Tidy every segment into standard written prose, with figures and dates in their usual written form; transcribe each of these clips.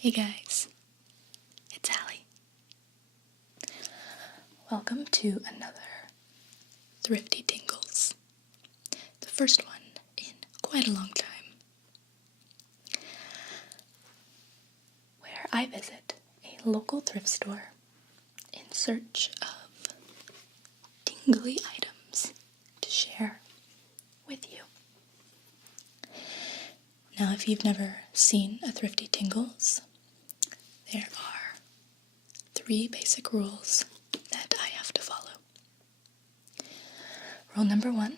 Hey guys, it's Allie. Welcome to another Thrifty Tingles. The first one in quite a long time. Where I visit a local thrift store in search of tingly items to share with you. Now, if you've never seen a Thrifty Tingles, there are 3 basic rules that I have to follow. Rule number 1,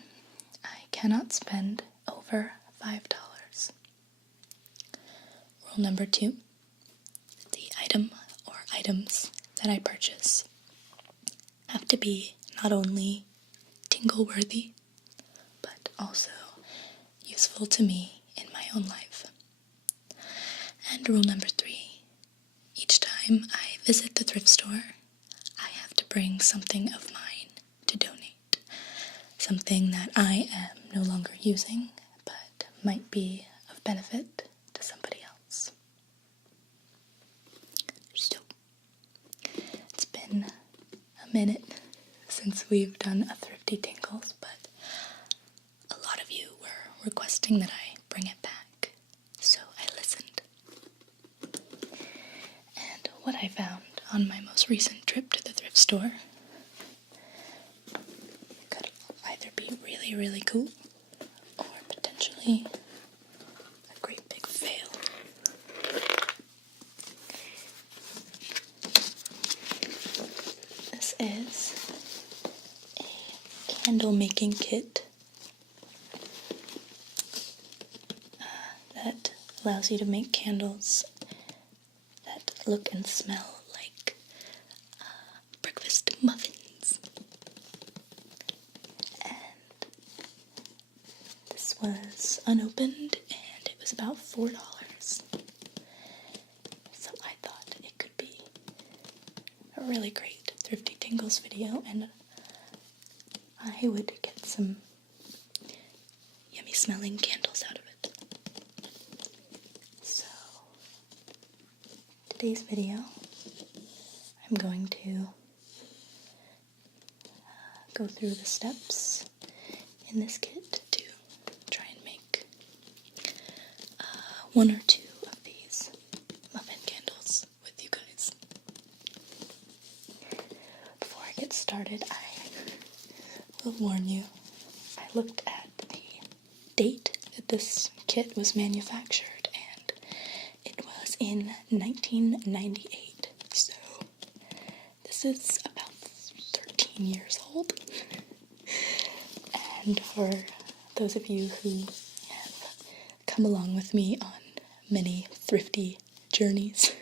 I cannot spend over $5. Rule number 2, the item or items that I purchase have to be not only tingle-worthy, but also useful to me in my own life. And rule number 3, each time I visit the thrift store, I have to bring something of mine to donate. Something that I am no longer using, but might be of benefit to somebody else. So, it's been a minute since we've done a Thrifty Tingles, but a lot of you were requesting that I bring it back, so I listened. And what I found on my most recent trip to the thrift store could either be really, really cool or potentially a great big fail. This is a candle making kit that allows you to make candles that look and smell like breakfast muffins. And this was unopened and it was about $4. So I thought it could be a really great Thrifty Tingles video, and I would get some yummy smelling candles out of it. So, today's video, I'm going to go through the steps in this kit to try and make 1 or 2 of these muffin candles with you guys. Before I get started, I will warn you, I looked at the date that this kit was manufactured, and it was in 1998, so this is about 13 years old. And for those of you who have come along with me on many thrifty journeys,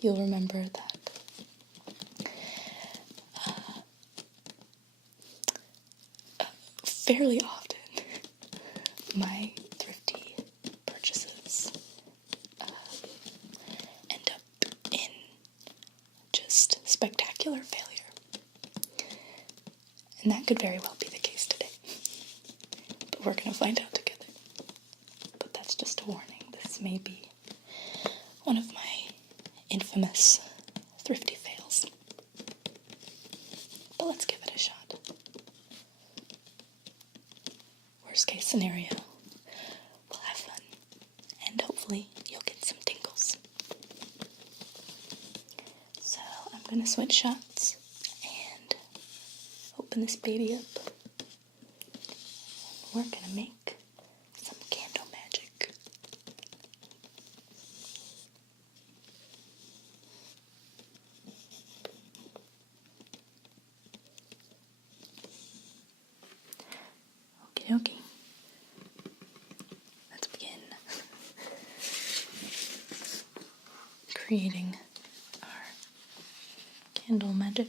you'll remember that fairly often my thrifty purchases end up in just spectacular failure. And that could very well be the case today. But we're going to find out together. But that's just a warning. This may be one of my infamous thrifty fails. But let's give it a shot. Worst case scenario, we'll have fun, and hopefully you'll get some tingles. So I'm going to switch shots and open this baby up. We're going to make some candle magic. Okie dokie. Let's begin creating our candle magic.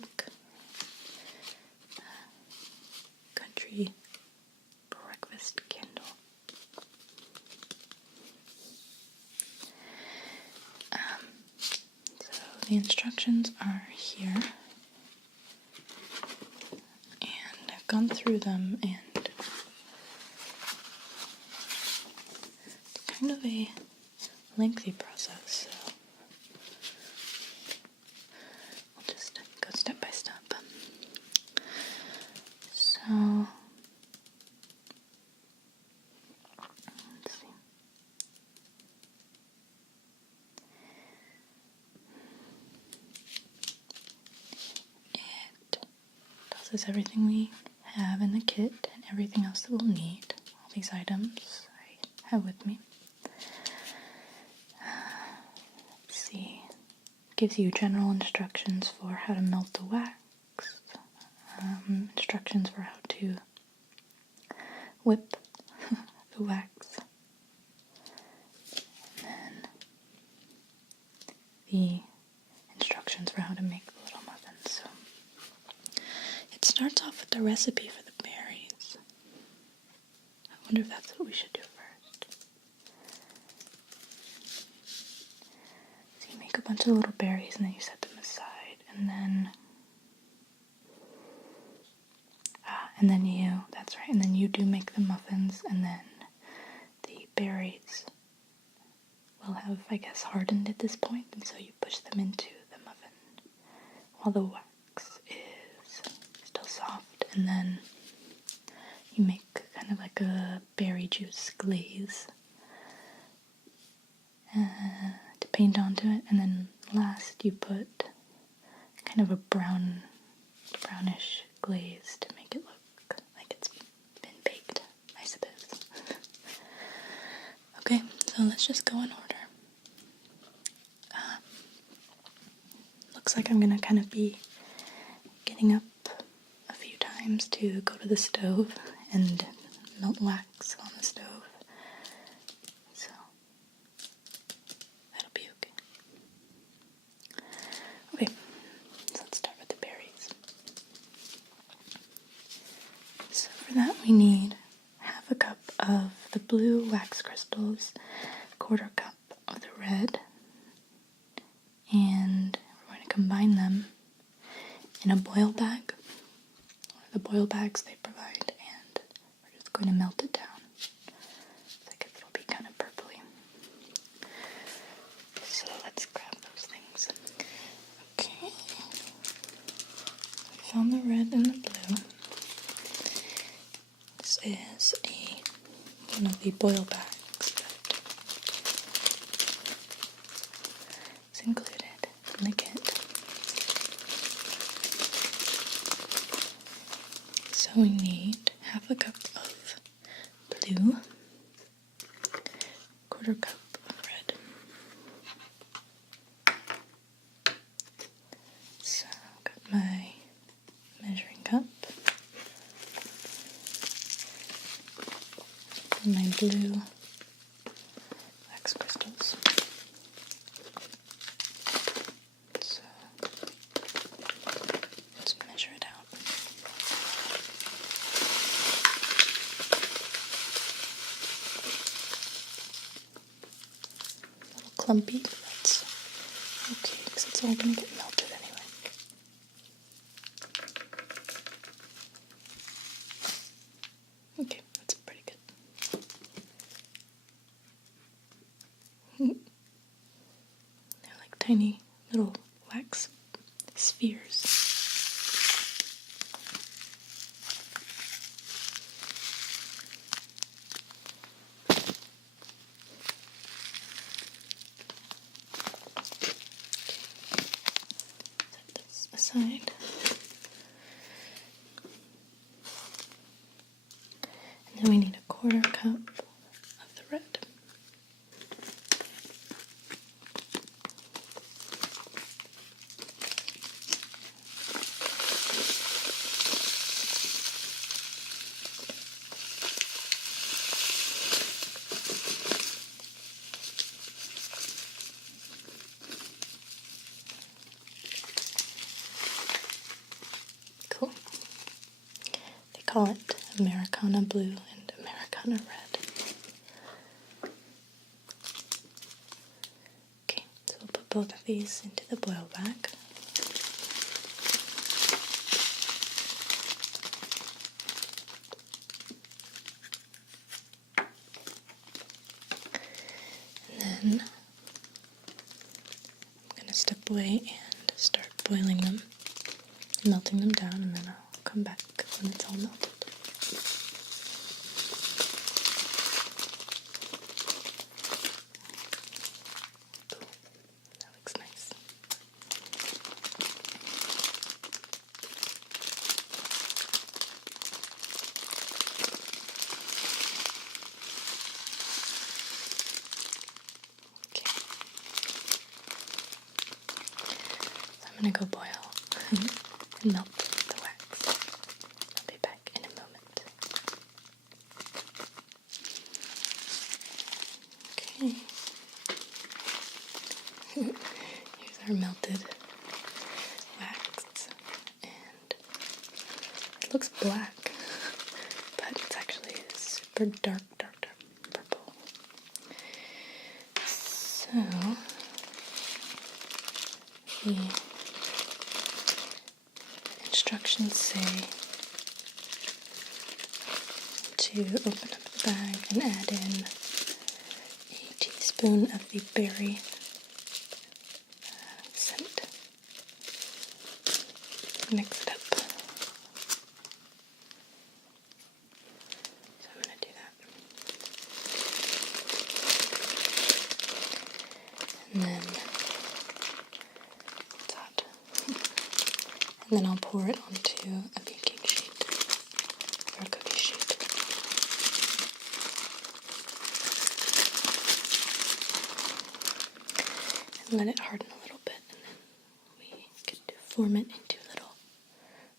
Country breakfast candle. So the instructions are here, and I've gone through them, and it's kind of a lengthy process, so is everything we have in the kit and everything else that we'll need. All these items I have with me. Let's see. Gives you general instructions for how to melt the wax, instructions for how to whip the wax, and then the instructions for how to make the little muffins. So it starts off with the recipe for the berries. I wonder if that's what we should do first. So you make a bunch of little berries and then you set them aside, and then that's right, and then you do make the muffins, and then the berries will have, I guess, hardened at this point, and so you push them into the muffin while the wax is still soft, and then you make kind of like a berry juice glaze to paint onto it, and then last you put kind of a brownish glaze to make it look like it's been baked, I suppose. Okay, so let's just go in order. Looks like I'm gonna kind of be getting up a few times to go to the stove and melt wax on the stove. So that'll be okay. Okay, so let's start with the berries. So for that we need half a cup of the blue wax crystals, 1/4 cup of the red, and we're going to combine them in a boil bag, or the boil bags they provide, and we're just going to melt it down. So I guess it'll be kind of purpley. So let's grab those things. Okay, I found the red and the blue. This is one of the boil bags that is included in the kit. So we need half a cup of blue, 1/4 cup of red. So I've got my measuring cup and my blue wax crystals. So let's measure it out. A little clumpy, but that's okay because it's all going to get melted anyway. Okay, that's pretty good. They're like tiny little wax spheres. Set this aside. And then we need 1/4 cup of the red. Cool. They call it Americana blue and Americana red. Okay, so we'll put both of these into the boil bag. And then I'm going to step away and start boiling them, melting them down, and then I'll come back when it's all melted. Cool. That looks nice. gonna go boil and melt the wax. I'll be back in a moment. Okay. Here's our melted wax, and it looks black, but it's actually super dark purple. So, the instructions say to open up the bag and add in a teaspoon of the berry scent. Mix it up. So I'm going to do that. And then it's hot. And then I'll pour it onto a baking sheet or a cookie sheet. And let it harden a little bit, and then we get to form it into little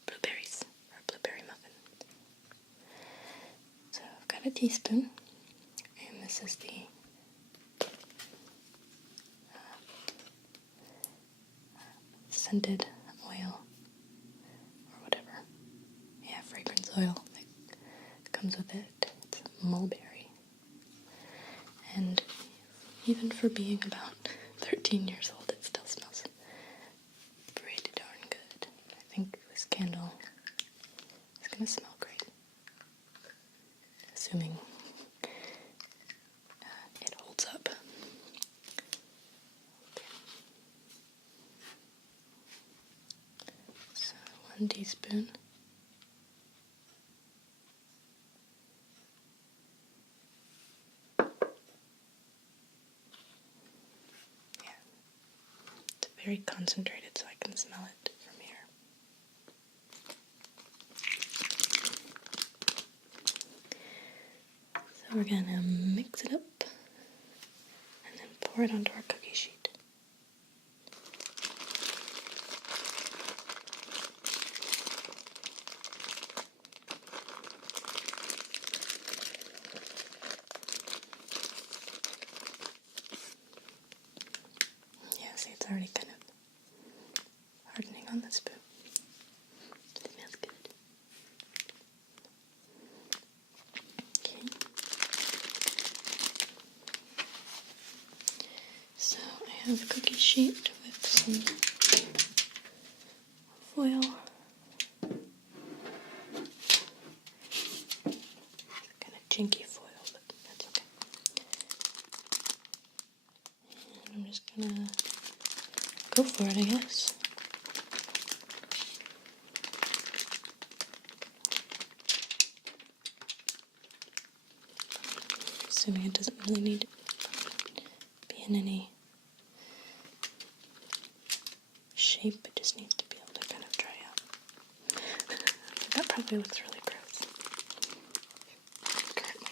blueberries or blueberry muffin. So I've got a teaspoon, and this is the scented oil or whatever. Yeah, fragrance oil that comes with it. It's mulberry. And even for being about 13 years old, it still smells pretty darn good. I think this candle is going to smell great. Assuming it holds up. So 1 teaspoon. Very concentrated so I can smell it from here. So we're going to mix it up and then pour it onto our cookie sheet. Yeah, see, it's already kind of hardening on the spoon. It smells good. Okay. So I have a cookie sheet with some foil. It's kind of jinky foil, but that's okay. And I'm just gonna go for it, I guess. Assuming it doesn't really need to be in any shape, it just needs to be able to kind of dry out. That probably looks really gross currently,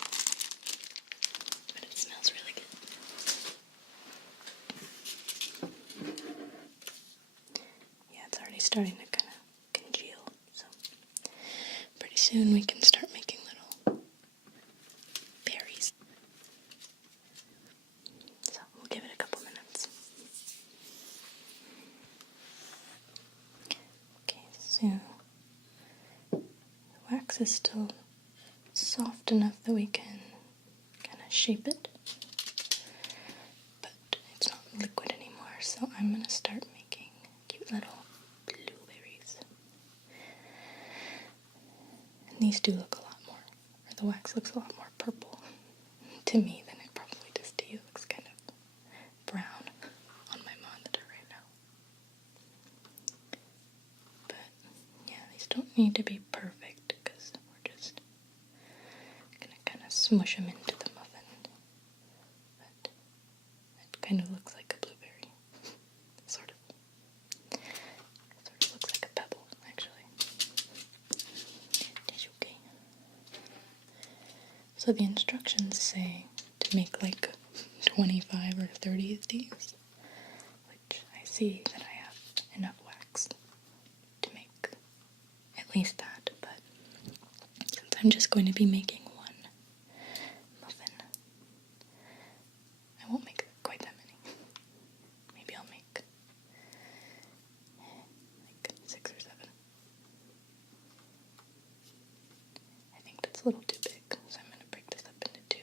but it smells really good. Yeah, it's already starting to kind of congeal, so pretty soon we can start making little berries. So we'll give it a couple minutes. Okay, so the wax is still soft enough that we can kind of shape it, but it's not liquid anymore, so I'm going to start making cute little blueberries. And these do look a lot more, or the wax looks a lot more purple to me than it probably does to you. It looks kind of brown on my monitor right now. But yeah, these don't need to be perfect because we're just gonna kind of smush them into the muffin. But it kind of looks like a blueberry, sort of. It sort of looks like a pebble, actually. That's okay. So the instructions say to make like 25 or 30 of these, which I see that I have enough wax at least that, but since I'm just going to be making one muffin, I won't make quite that many. Maybe I'll make like 6 or 7. I think that's a little too big, so I'm going to break this up into 2.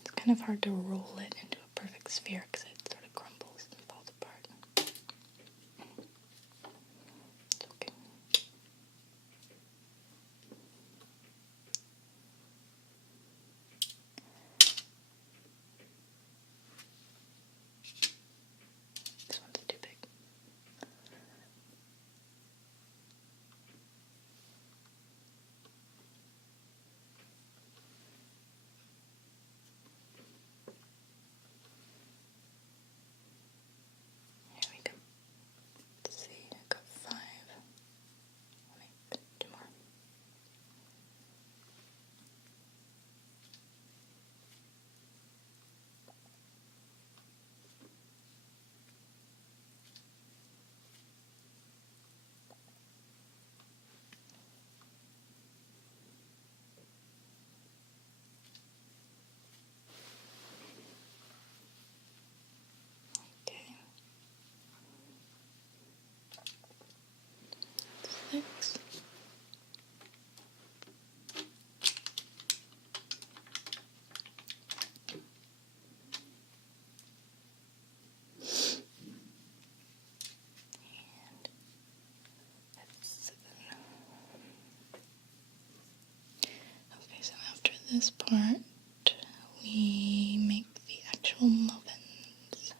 It's kind of hard to roll it into a perfect sphere because it sort of crumbles and falls apart. It's okay. This one's too big. Here we go. Let's see, I've got 5. I'll make 2 more. Okay. 6. And that's 7. Okay, so after this part, we make the actual muffins.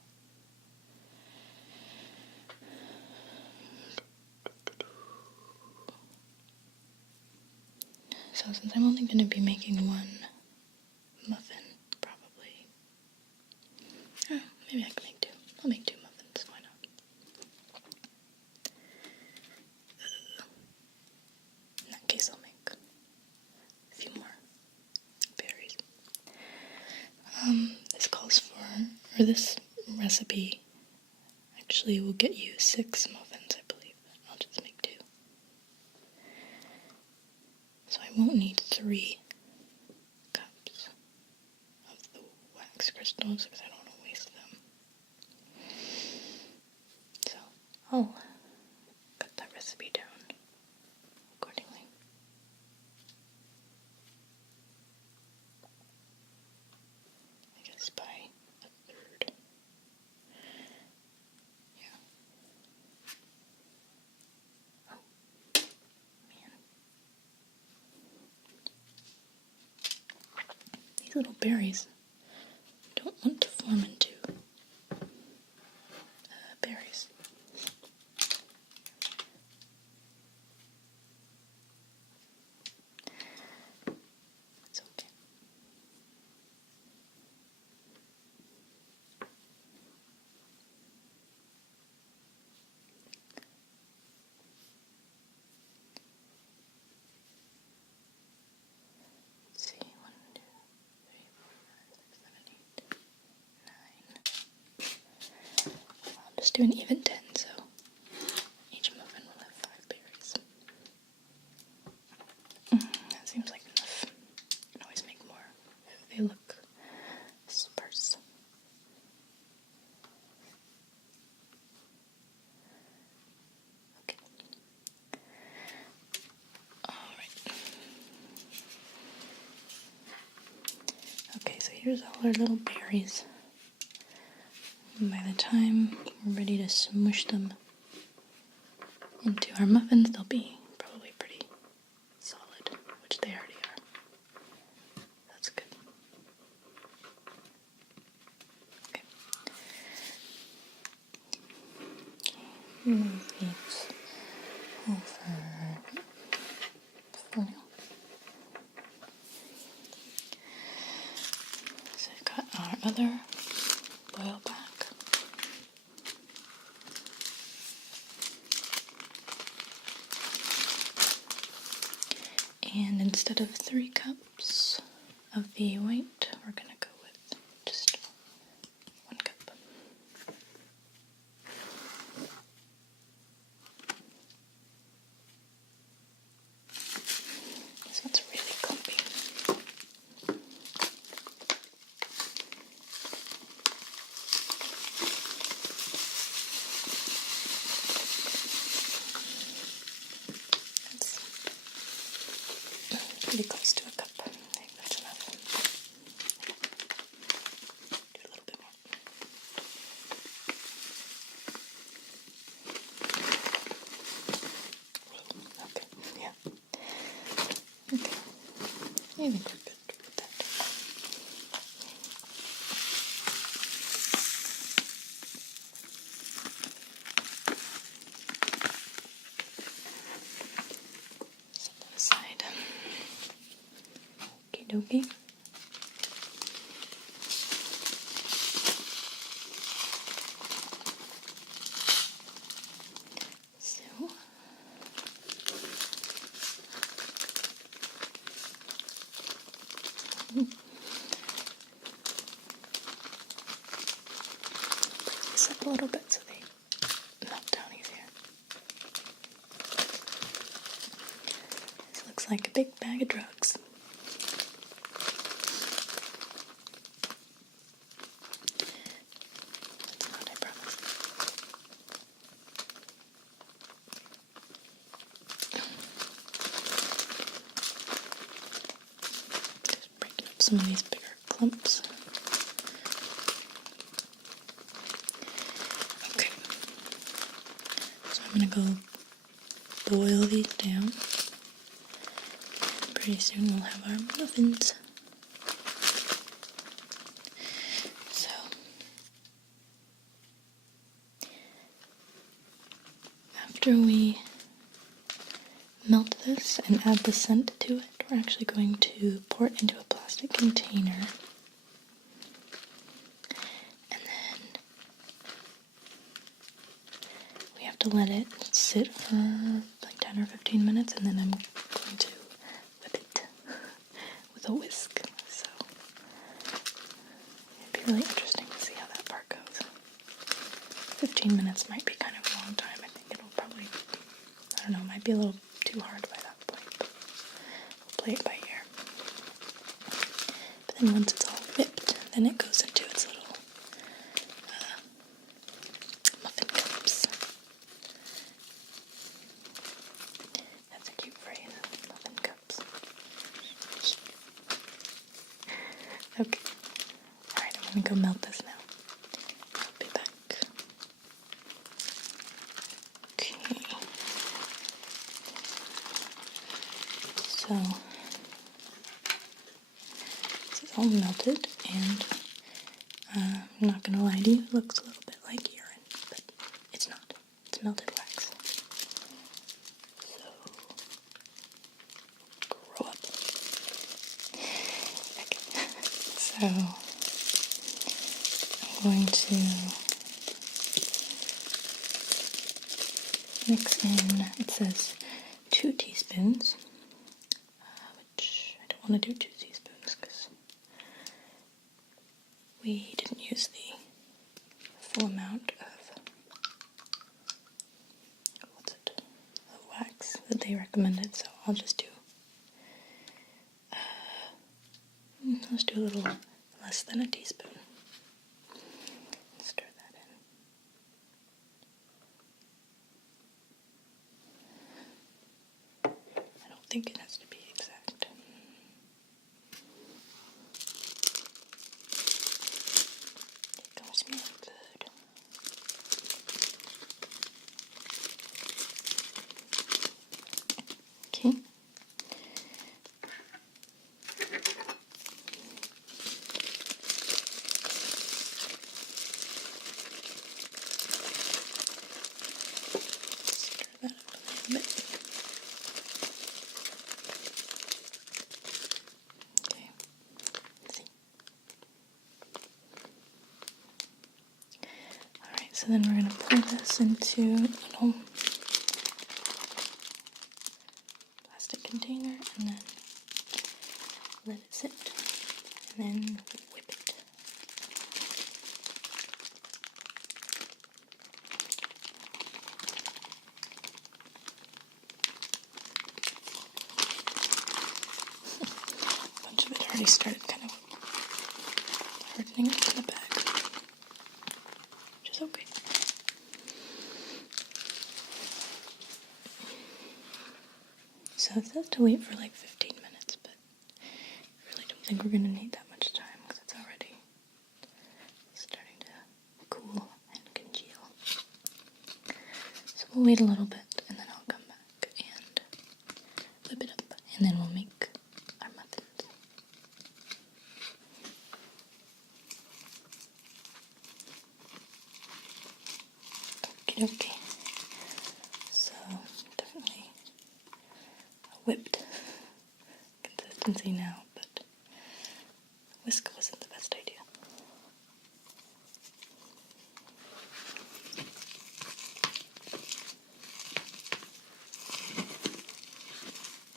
So since I'm only going to be making one muffin, probably, maybe I can make 2. I'll make 2 muffins, why not? In that case, I'll make a few more berries. This calls for, or this recipe actually will get you 6 muffins, I believe. I'll just make 2. So I won't need 3 cups of the wax crystals because I don't want to waste them. So I'll cut that recipe down accordingly. I guess by a third. Yeah. Oh, man. These little berries don't want to form into berries. It's okay. Let's see, 1, 2, 3, 4, 5, 6, 7, 8, 9. I'll just do an even 10, so each muffin will have 5 berries. That seems like enough. You can always make more if they look sparse. Okay. Alright. Okay, so here's all our little berries. And by the time we're ready to smush them into our muffins, they'll be probably pretty solid, which they already are. That's good. Okay. Move these over for now. So I've got our other boil back. And instead of 3 cups of the white, we're going to go with just 1 cup. This one's really clumpy. That's pretty close to a cup. I think that's enough. Do a little bit more. Okay, yeah. Okay. I think we're good with that. Set that aside. Okie dokie. So, this up a little bit so they melt down easier. This looks like a big bag of drugs. That's not, I promise. Just breaking up some of these bigger clumps. Okay. So I'm going to go boil these down. Pretty soon we'll have our muffins. So, after we melt this and add the scent to it, we're actually going to pour it into a plastic container. And then we have to let it sit for like 10 or 15 minutes, and then I'm going to whip it with a whisk. So it'd be really interesting to see how that part goes. 15 minutes might be kind of a long time. I think it'll probably, I don't know, might be a little too hard by that point. But we'll play it by ear. But then once it's all whipped, then it goes into its little muffin cups. That's a cute phrase, muffin cups. Okay. Alright, I'm gonna go melt this now. I'll be back. Okay. So, this is all melted, and I'm not gonna lie to you, it looks a little bit like urine, but it's not. It's melted wax. So, grow up. Okay. So, I'm going to mix in, it says 2 teaspoons, which I don't want to do 2 teaspoons because we didn't use the full amount of, the wax that they recommended, so I'll just do, let's do a little less than a teaspoon. Stir that in. I don't think it has to be exact. It don't smell good. Okay. Stir that up a little bit. Okay. Let's see. Alright, so then we're going to pour this into a little plastic container and then let it sit. already started kind of hardening up in the bag, which is okay. So it says to wait for like 15 minutes, but I really don't think we're going to need that much time because it's already starting to cool and congeal. So we'll wait a little bit and then I'll come back and whip it up and then we'll make our muffins. Okay. So definitely whipped consistency now, but whisk wasn't the best idea.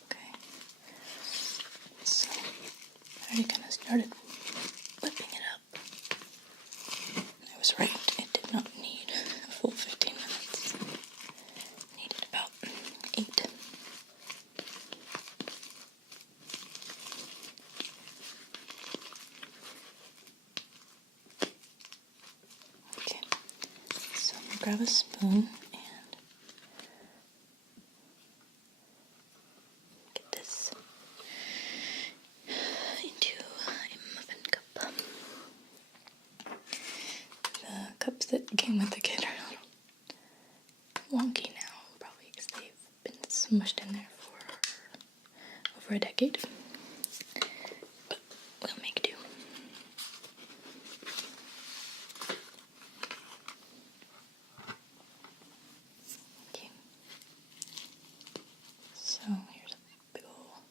Okay, so I already kind of started whipping it up. I was right, it did not need a full 15 minutes. It needed about 8. Okay, so I'm going to grab a spoon and get this into a muffin cup. The cups that came with the kit are a little wonky now, probably because they've been smushed in there for over a decade. But we'll make do. Okay. So here's a big ol'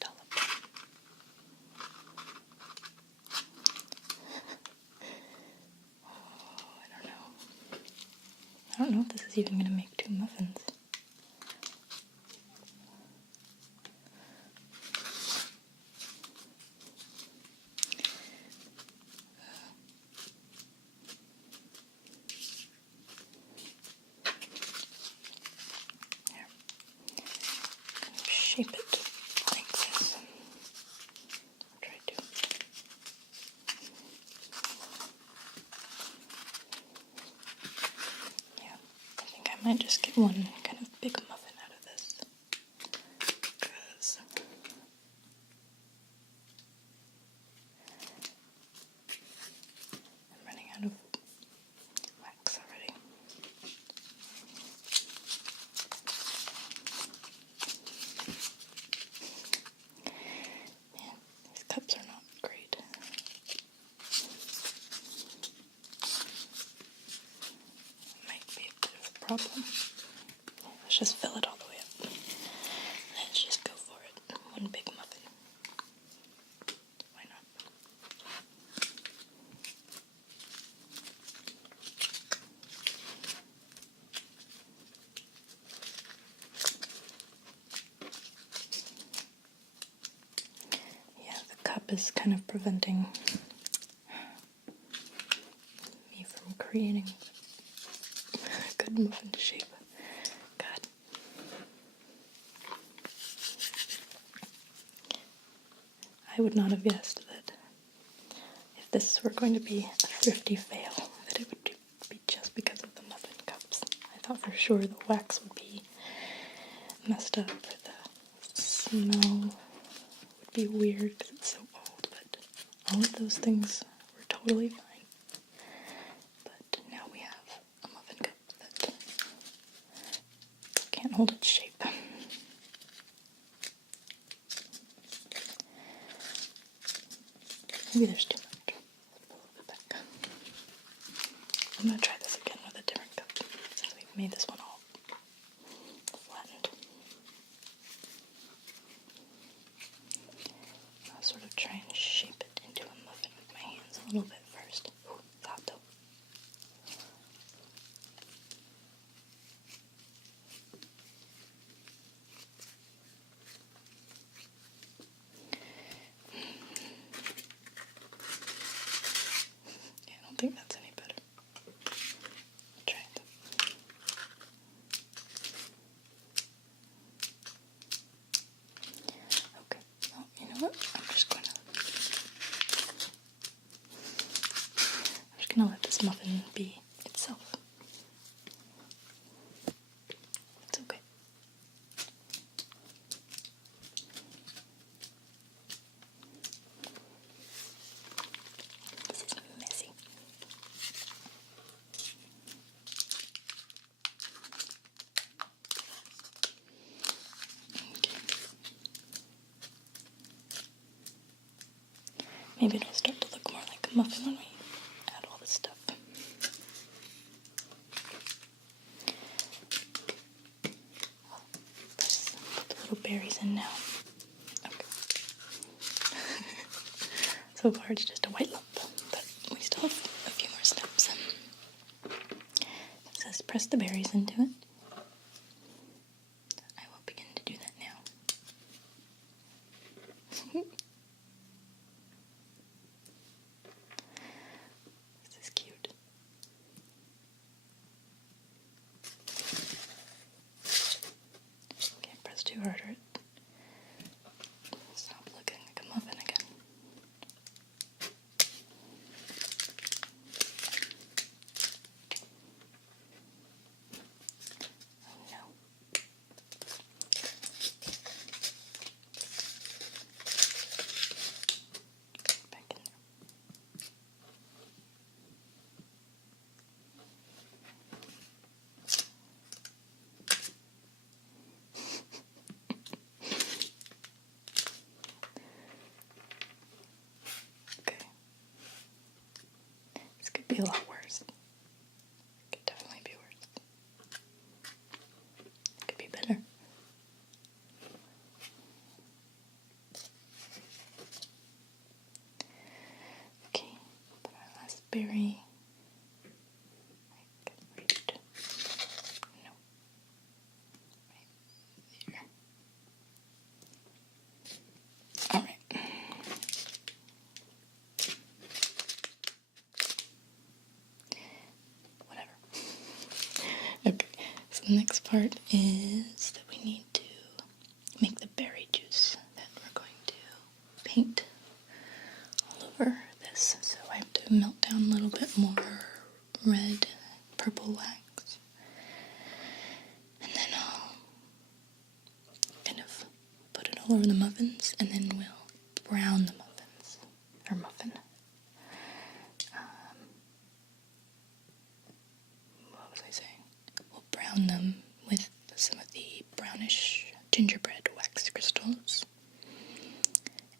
dollop. Oh, I don't know if this is even going to make 2 muffins. Here. Shape it like this. I'll try to. Yeah, I think I might just get one kind of big muffin out of this. Because I'm running out of wax already. Man, these cups are not great. Might be a bit of a problem. Let's just fill it all the way up. Let's just go for it. One big muffin. Why not? Yeah, the cup is kind of preventing me from creating a good muffin shape. God. I would not have guessed that if this were going to be a thrifty fail, that it would be just because of the muffin cups. I thought for sure the wax would be messed up, or the smell would be weird because it's so old, but all of those things were totally fine. But now we have a muffin cup that can't hold its shape. Maybe there's too much. Let's pull a little bit back. I'm going to try this again with a different cup since we've made this one all flattened. I'll sort of try and shape it into a muffin with my hands a little bit first. Ooh, it's hot though. Yeah, I don't think that's any better. I'll try it. Okay, well, you know what? I'm just going to gonna let this muffin be itself. It's okay. This is messy. Okay. Maybe it'll start to look more like a muffin when we add all this stuff. Put the little berries in now. Okay. So far it's just a white lump, but we still have a few more steps. It says press the berries into it. I will begin to do that now. This is cute. Can't press too hard or stop looking like a muffin again. Oh no. Back in there. Okay. This could be a lot worse. It could definitely be worse. It could be better. Okay, put our last berry. Like right. No. Right there. Alright. Whatever. Okay, so the next part is that we need to make the berry juice that we're going to paint all over this. So I have to melt down a little bit more red, purple wax. And then I'll kind of put it all over the muffins, and then we'll brown the muffins. Or muffin. What was I saying? We'll brown them with some of the brownish gingerbread wax crystals.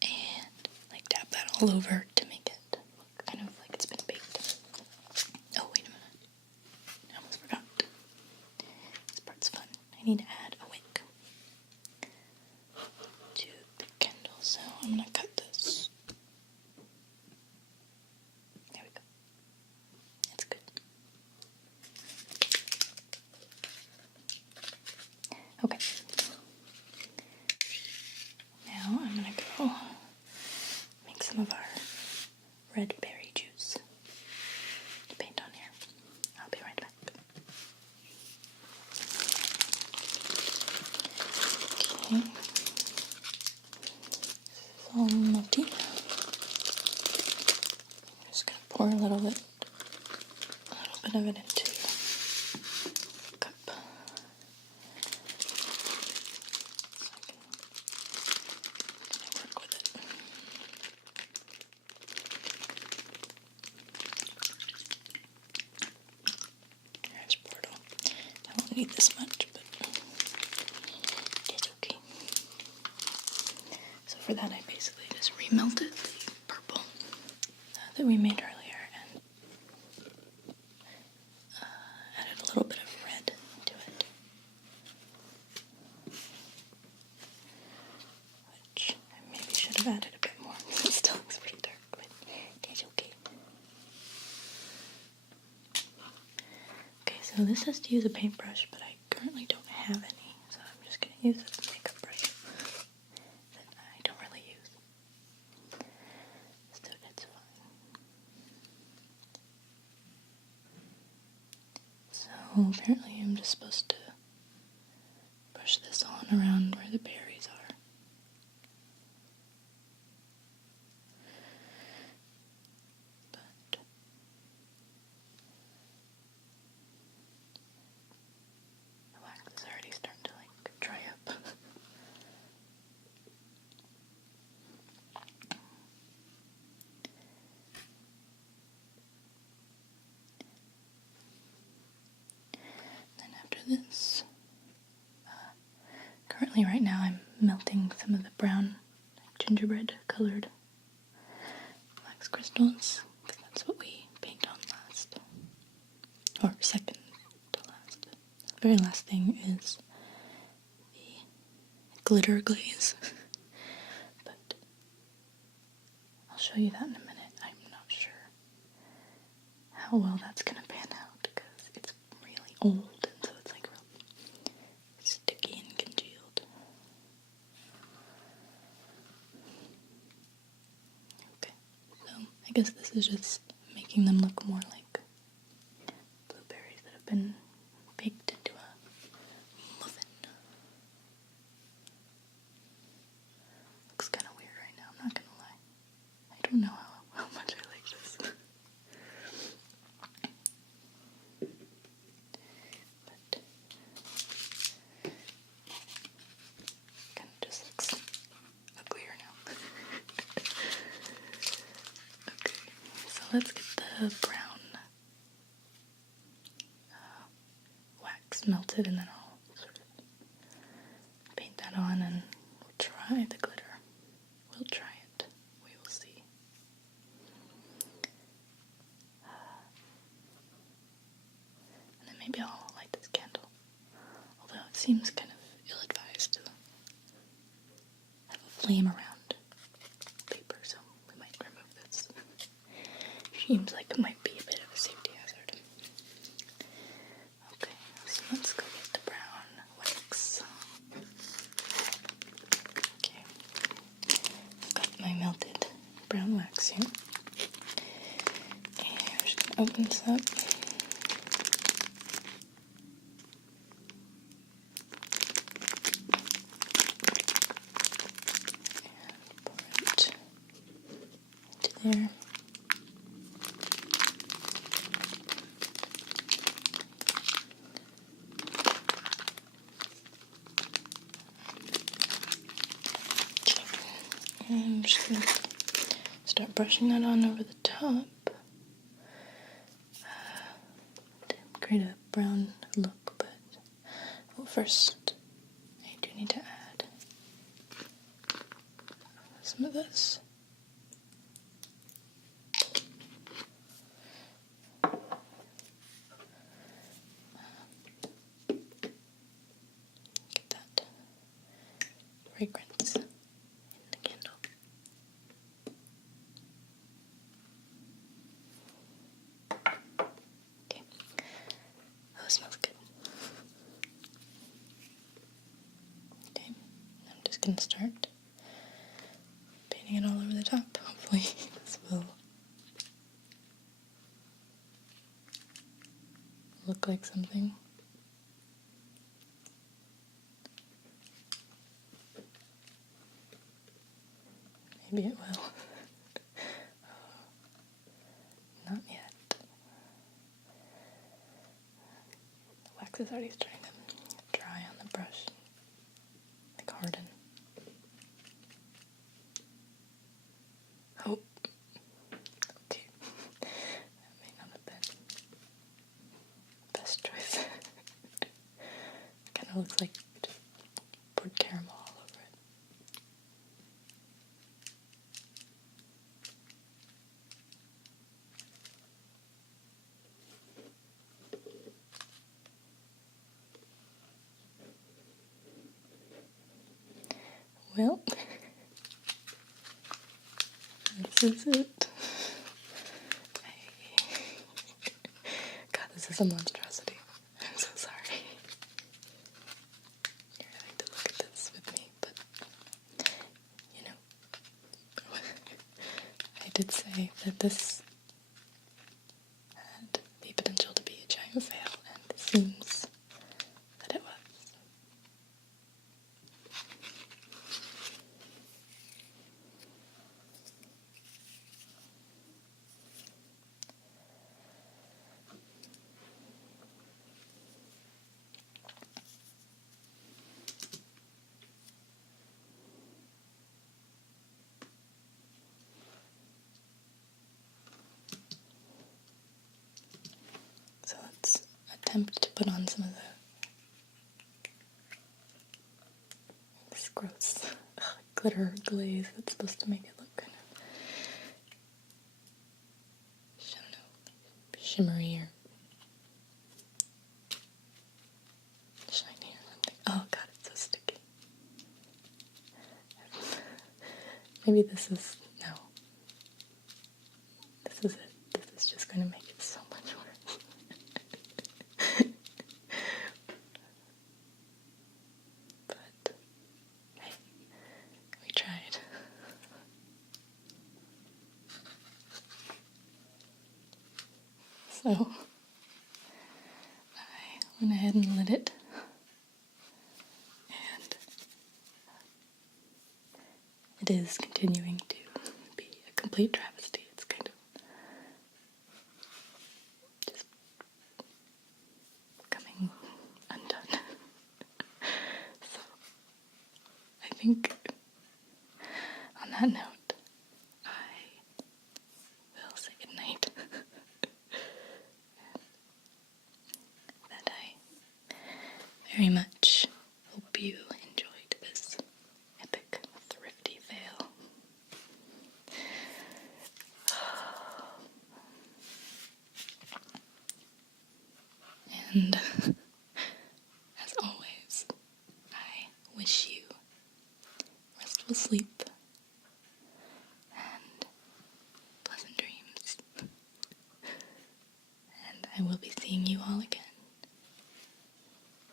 And like dab that all over to make it look kind of like it's been baked. Oh, wait a minute. I almost forgot. This part's fun. I need to add a wick to the candle, so I'm going to cut this. There we go. That's good. Okay. Now I'm going to go make some of our red berry juice to paint on here. I'll be right back. Okay. This is all melty. I'm just going to pour a little bit of it into a cup. So I can work with it. I just pour it all. I won't need this much, but it's okay. So for that, I basically just remelted the purple that we made earlier and added a little bit of red to it, which I maybe should have added a bit more. It still looks pretty dark, but it's okay. Okay, so this has to use a paintbrush, but I currently don't have any, so I'm just going to use this makeup brush that I don't really use. So that's fine. So apparently I'm just supposed to brush this on around where the berries are. But Currently right now I'm melting some of the brown gingerbread colored wax crystals, because that's what we paint on last. Or second to last. The very last thing is the glitter glaze. But I'll show you that in a minute. I'm not sure how well that's gonna pan out because it's really old and so it's like real sticky and congealed. Okay, so I guess this is just making them look more like blueberries that have been baked into a muffin. Looks kind of weird right now, I'm not gonna lie. I don't know how much I like this. But kind of just looks uglier now. Okay, so let's get the brown wax melted and then I'll sort of paint that on and we'll try the glitter. We'll try it. We will see. And then maybe I'll light this candle. Although it seems kind of ill-advised to have a flame around paper, so we might remove this. Seems like it might be a bit of a safety hazard. Okay, so let's go get the brown wax. Okay, I've got my melted brown wax here. And we're just going to open this up. And pour it into there. And I'm just going to start brushing that on over the top to create a brown look, but first I do need to add some of this. Get that fragrance in the candle. Okay. Oh, it smells good. Okay, I'm just going to start painting it all over the top. Hopefully this will look like something. Maybe it will. Not yet. The wax is already starting to dry on the brush, like harden. Oh, okay. That may not have been the best choice. Kind of looks like just poured caramel all over it. Well, this is it. God, this is a monstrosity. I'm so sorry. You're having to look at this with me, but, you know, I did say that this had the potential to be a giant fail, and it seems that it was. So let's attempt to put on some of the glitter glaze that's supposed to make it look kind of shimmery or shiny or something. Oh god, it's so sticky. Maybe this is, no. This is it. This is just going to make it so much worse. But, hey, we tried. So, I went ahead and lit it. And it is continuing to be a complete travesty. It's kind of just coming undone. So, I think on that note, I will say goodnight. That I very much hope you enjoyed this epic thrifty fail. And as always, I wish you restful sleep and pleasant dreams. And I will be seeing you all again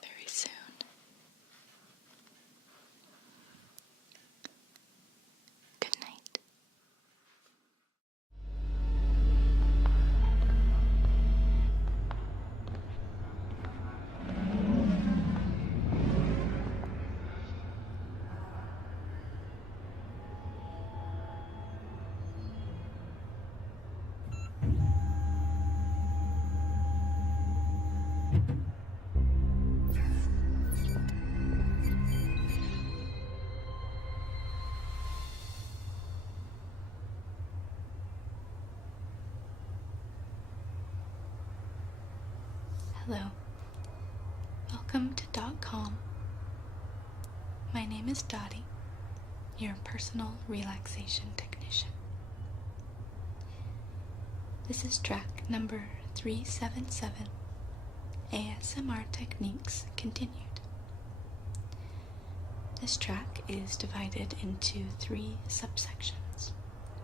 very soon. Good night. Hello. Welcome to .com. My name is Dottie, your personal relaxation technician. This is track number 377, ASMR Techniques Continued. This track is divided into 3 subsections.